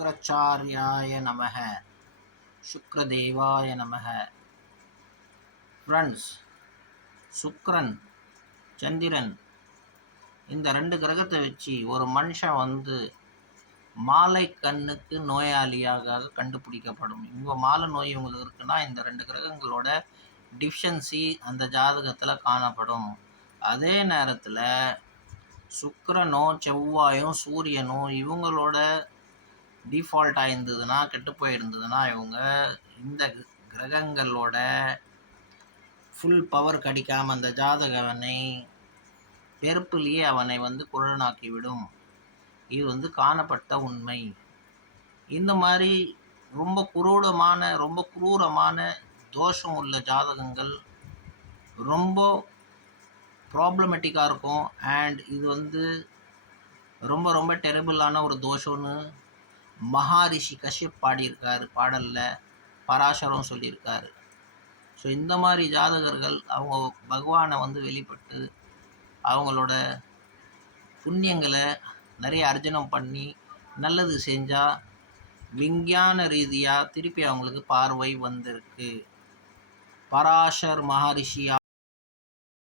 சுக்ரச்சாரியாய நமக, சுக்ரதேவாய நமக. ஃப்ரெண்ட்ஸ், சுக்ரன், சந்திரன் இந்த 2 கிரகத்தை வச்சு ஒரு மனுஷன் மாலை கண்ணுக்கு நோயாளியாக கண்டுபிடிக்கப்படும். இவங்க மாலை நோய் இவங்களுக்கு இருக்குன்னா இந்த 2 கிரகங்களோட டிஃபிஷன்சி அந்த ஜாதகத்தில் காணப்படும். அதே நேரத்தில் சுக்கிரனோ செவ்வாயும் சூரியனும் இவங்களோட டிஃபால்ட்டாக இருந்ததுன்னா, கெட்டு போயிருந்ததுன்னா, இவங்க இந்த கிரகங்களோட ஃபுல் பவர் கிடைக்காமல் அந்த ஜாதகவனை பெருப்பிலேயே அவனை குழனாக்கிவிடும். இது காணப்பட்ட உண்மை. இந்த மாதிரி ரொம்ப குரூரமான தோஷம் உள்ள ஜாதகங்கள் ரொம்ப ப்ராப்ளமேட்டிக்காக இருக்கும். அண்ட் இது ரொம்ப ரொம்ப டெரிபிளான ஒரு தோஷம்னு மகாரிஷி கஷ்யப் பாடியிருக்காரு. பாடலில் பராசரம் சொல்லியிருக்காரு. ஸோ இந்த மாதிரி ஜாதகர்கள் அவங்க பகவானை வெளிப்பட்டு அவங்களோட புண்ணியங்களை நிறைய அர்ஜனம் பண்ணி நல்லது செஞ்சால் விஞ்ஞான ரீதியாக திருப்பி அவங்களுக்கு பார்வை வந்திருக்கு. பராசர் மகரிஷி